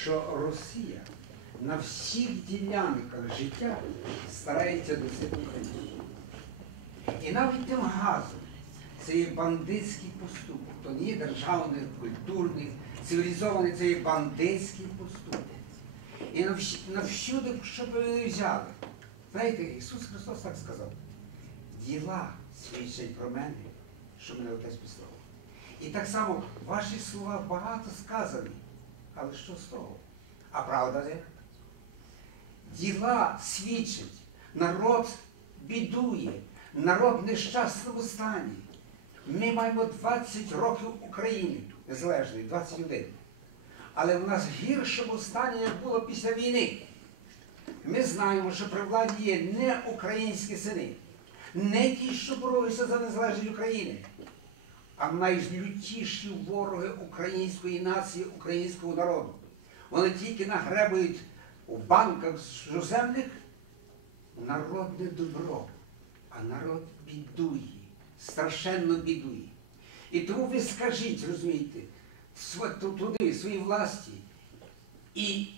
що Росія на всіх ділянках життя старається України. І навіть тим газом це є бандитський поступок. То не є державний, культурний, цивілізований, це є бандитський поступок. І навсюди, що б ви взяли. Знаєте, Ісус Христос так сказав. Діла свідчать про мене, що мене отець послав. І так само ваші слова багато сказані. Але що з того? А правда де? Діла свідчать, народ бідує, народ в нещасному стані. Ми маємо 20 років України незалежної, 21. Але в нас гіршому стані, як було після війни. Ми знаємо, що при владі є не українські сини, не ті, що боролися за незалежність України, а найлютіші вороги української нації, українського народу. Вони тільки нагребують у банках чужеземних народне добро, а народ бідує, страшенно бідує. І тому ви скажіть, розумієте, туди, своїй власті, і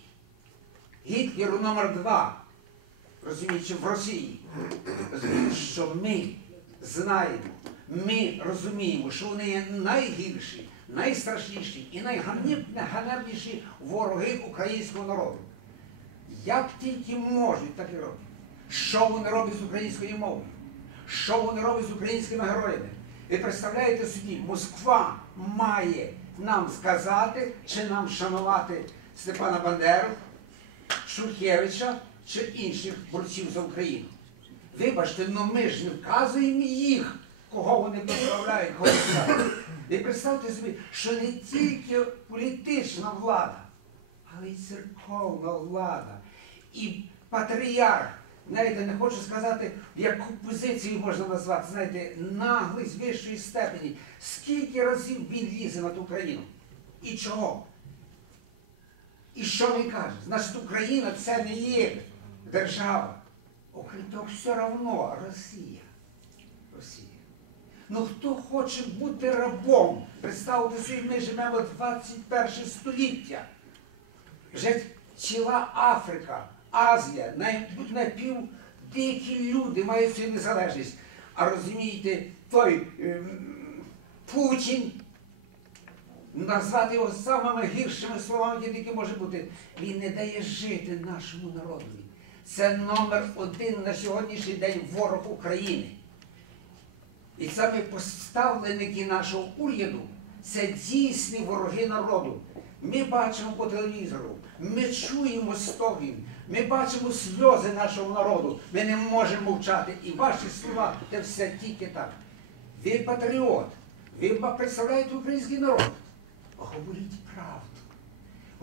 Гітлеру номер два, розуміючи, в Росії, розумієте, що ми знаємо, ми розуміємо, що вони є найгірші, найстрашніші і найганебніші вороги українського народу. Як тільки можуть, так і роблять. Що вони роблять з українською мовою? Що вони роблять з українськими героями? Ви представляєте собі, Москва має нам сказати, чи нам шанувати Степана Бандеру, Шухевича чи інших борців за Україну. Вибачте, але ми ж не вказуємо їх, кого вони представляють, кого Ви представте собі, що не тільки політична влада, але й церковна влада, і патріарх, знаєте, не хочу сказати, яку позицію можна назвати, знаєте, наглий з вищої степені. Скільки разів він лізе над Україну? І чого? І що він каже? Значить, Україна це не є держава. Окрім того, все одно Росія. Росія. Ну хто хоче бути рабом? Представте собі, ми живемо 21 століття. Вже ціла Африка, Азія, напів дикі люди мають свою незалежність. А розумієте, той ем, Путін, назвати його самими гіршими словами, які може бути, він не дає жити нашому народу. Це номер один на сьогоднішній день ворог України. І саме поставленики нашого уряду це дійсні вороги народу. Ми бачимо по телевізору, ми чуємо стогін, ми бачимо сльози нашого народу. Ми не можемо мовчати. І ваші слова це все тільки так. Ви патріот, ви представляєте український народ. Говоріть правду.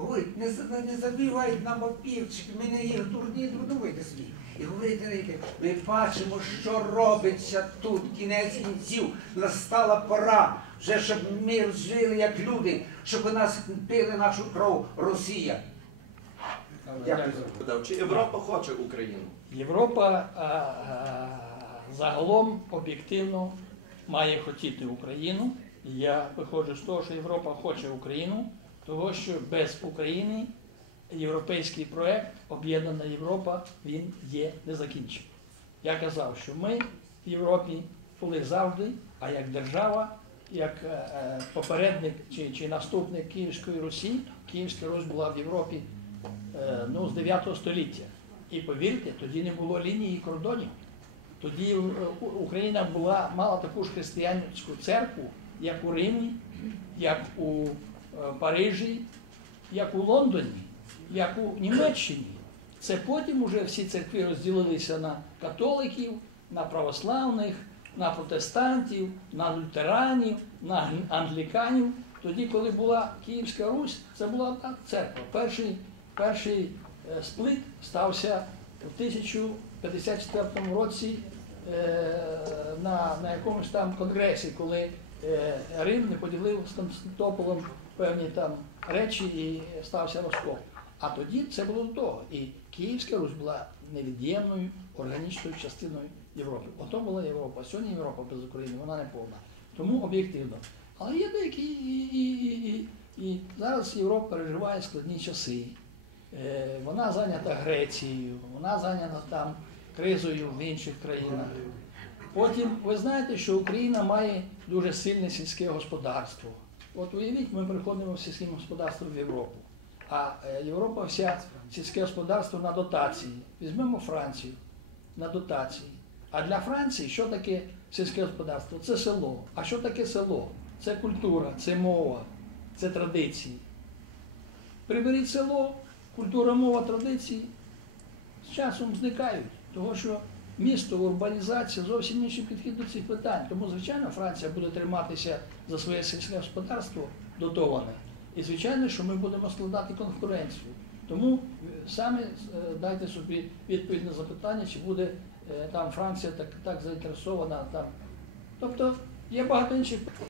Говорить, не, не забивайте нам папірчики, ми не є дурні, трудовити собі. І говорите, знаєте, ми бачимо, що робиться тут, кінець кінців, настала пора, вже щоб ми жили як люди, щоб у нас пили нашу кров Росія. Дякую. Чи Європа хоче Україну? Європа а, а, загалом об'єктивно має хотіти Україну. Я виходжу з того, що Європа хоче Україну, того що без України європейський проект Об'єднана Європа він є незакінчений. Я казав, що ми в Європі були завжди, а як держава, як е, е, попередник чи, чи наступник Київської Русі, Київська Русь була в Європі е, ну, з 9 століття. І повірте, тоді не було лінії кордонів. Тоді Україна була, мала таку ж християнську церкву, як у Римі, як у Парижі, як у Лондоні, як у Німеччині. Це потім уже всі церкви розділилися на католиків, на православних, на протестантів, на лютеранів, на англіканів. Тоді, коли була Київська Русь, це була одна церква. Перший, перший е, сплит стався у 1054 році е, на, на якомусь там конгресі, коли е, Рим не поділив з Константинополем певні там речі і стався розкол. А тоді це було до того. І Київська Русь була невід'ємною органічною частиною Європи. Ото була Європа. Сьогодні Європа без України, вона не повна. Тому об'єктивно. Але є деякі і, і, і, і зараз Європа переживає складні часи. Е, Вона зайнята Грецією, вона зайнята там кризою в інших країнах. Потім ви знаєте, що Україна має дуже сильне сільське господарство. От уявіть, ми приходимо в сільське господарство в Європу. А е, Європа вся сільське господарство на дотації. Візьмемо Францію на дотації. А для Франції що таке сільське господарство? Це село. А що таке село? Це культура, це мова, це традиції. Приберіть село, культура, мова, традиції з часом зникають, тому що місто, урбанізація зовсім інший підхід до цих питань. Тому, звичайно, Франція буде триматися за своє сільське господарство дотоване. І звичайно, що ми будемо складати конкуренцію. Тому самі е, дайте собі відповідь на запитання, чи буде е, там Франція так, так заінтересована там. Тобто є багато інших